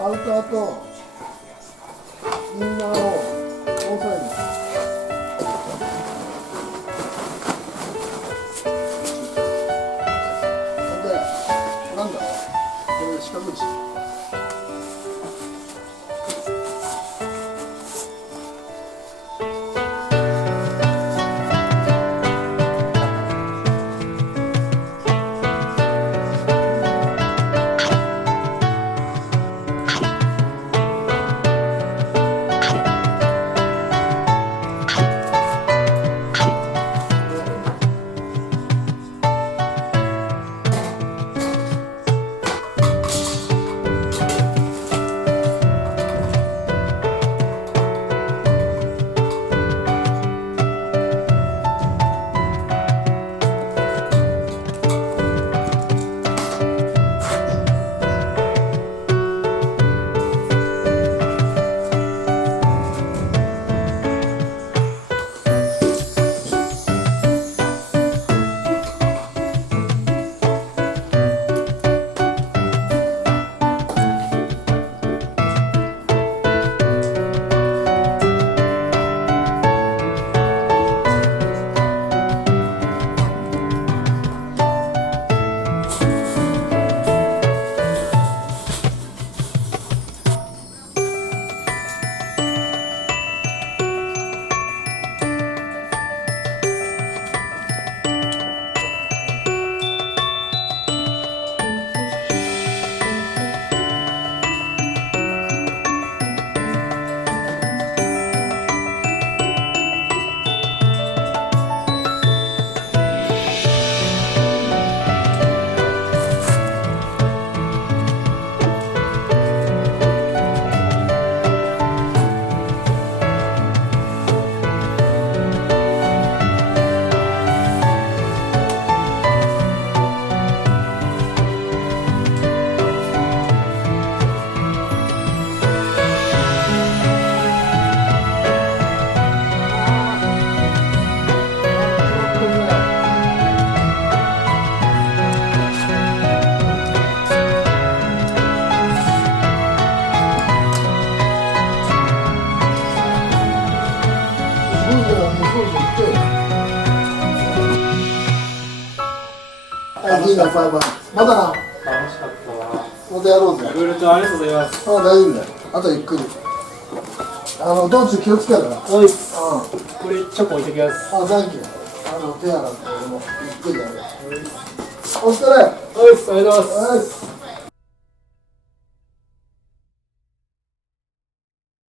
アウターとインナーを押さえる。ほんで、なんだろう、これ四角いし。まだな。楽しかったわ。またやろうぜ。いろいろとありがとうございます。あ、大丈夫だよ。あとゆっくり。道中気をつけろな。おいっす。これチョコ置いてきます。あ、サンキュー。手洗って、俺もゆっくりやる。お疲れ。おいっす。ありがとうございます。